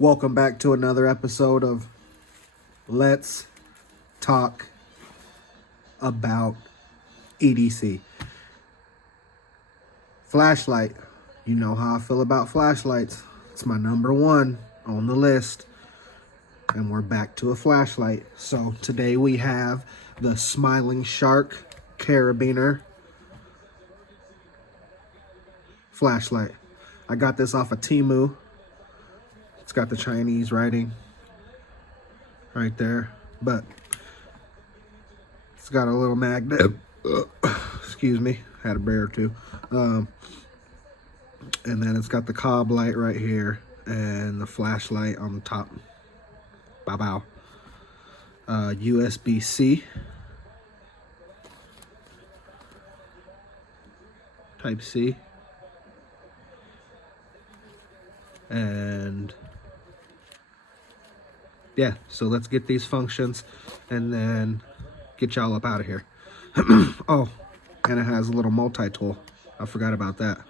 Welcome back to another episode of Let's Talk About EDC. Flashlight. You know how I feel about flashlights. It's my number one on the list. And we're back to a flashlight. So today we have the Smiling Shark Carabiner flashlight. I got this off of Temu. It's got the Chinese writing right there, but it's got a little magnet. Excuse me, had a bear or two. And then it's got the cob light right here and the flashlight on the top. Bow. USB-C. Type C. And yeah, so let's get these functions and then get y'all up out of here. Oh, and it has a little multi-tool. I forgot about that.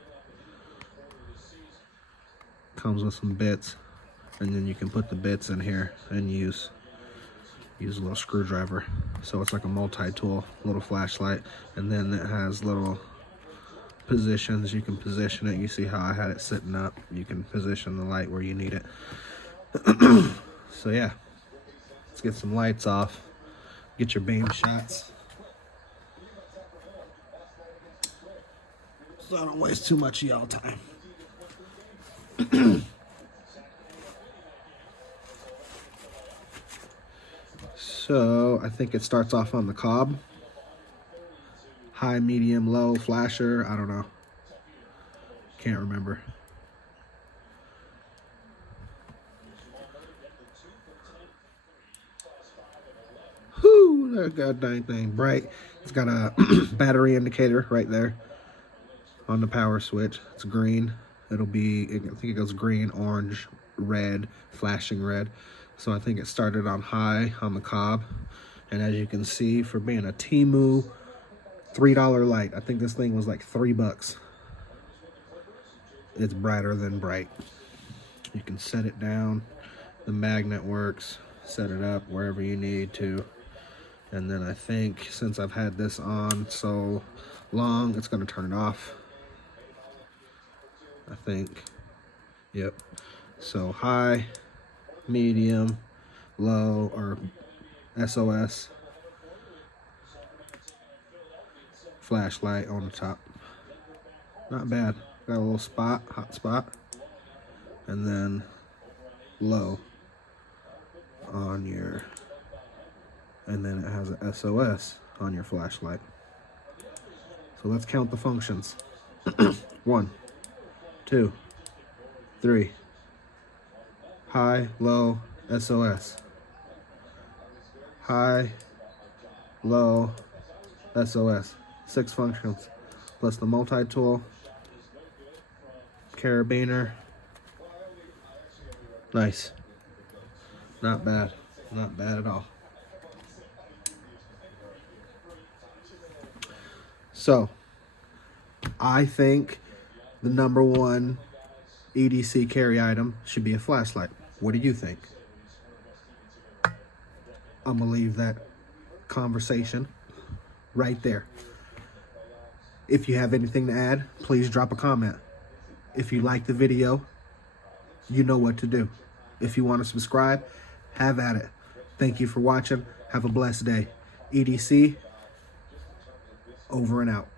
Comes with some bits, and then you can put the bits in here and use a little screwdriver. So it's like a multi-tool, little flashlight, and then it has little positions. You can position it. You see how I had it sitting up. You can position the light where you need it. So yeah, let's get some lights off, get your beam shots, so I don't waste too much of y'all time. So I think it starts off on the cob. High, medium, low, flasher, I don't know. Can't remember. Whoo, that god dang thing, bright. It's got a battery indicator right there on the power switch. It's green. It'll be, I think it goes green, orange, red, flashing red. So I think it started on high on the cob. And as you can see, for being a Temu $3 light, I think this thing was like $3. It's brighter than bright. You can set it down. The magnet works. Set it up wherever you need to. And then I think since I've had this on so long, it's going to turn it off. I think. Yep. So high, medium, low, or SOS. Flashlight on the top. Not bad. Got a little spot, hot spot. And then low on your, and then it has a SOS on your flashlight. So let's count the functions. 1, 2, 3. High, low, SOS. High, low, SOS. 6 functions, plus the multi-tool, carabiner. Nice. Not bad. Not bad at all. So, I think the number one EDC carry item should be a flashlight. What do you think? I'm gonna leave that conversation right there. If you have anything to add, please drop a comment. If you like the video, you know what to do. If you want to subscribe, have at it. Thank you for watching. Have a blessed day. EDC, over and out.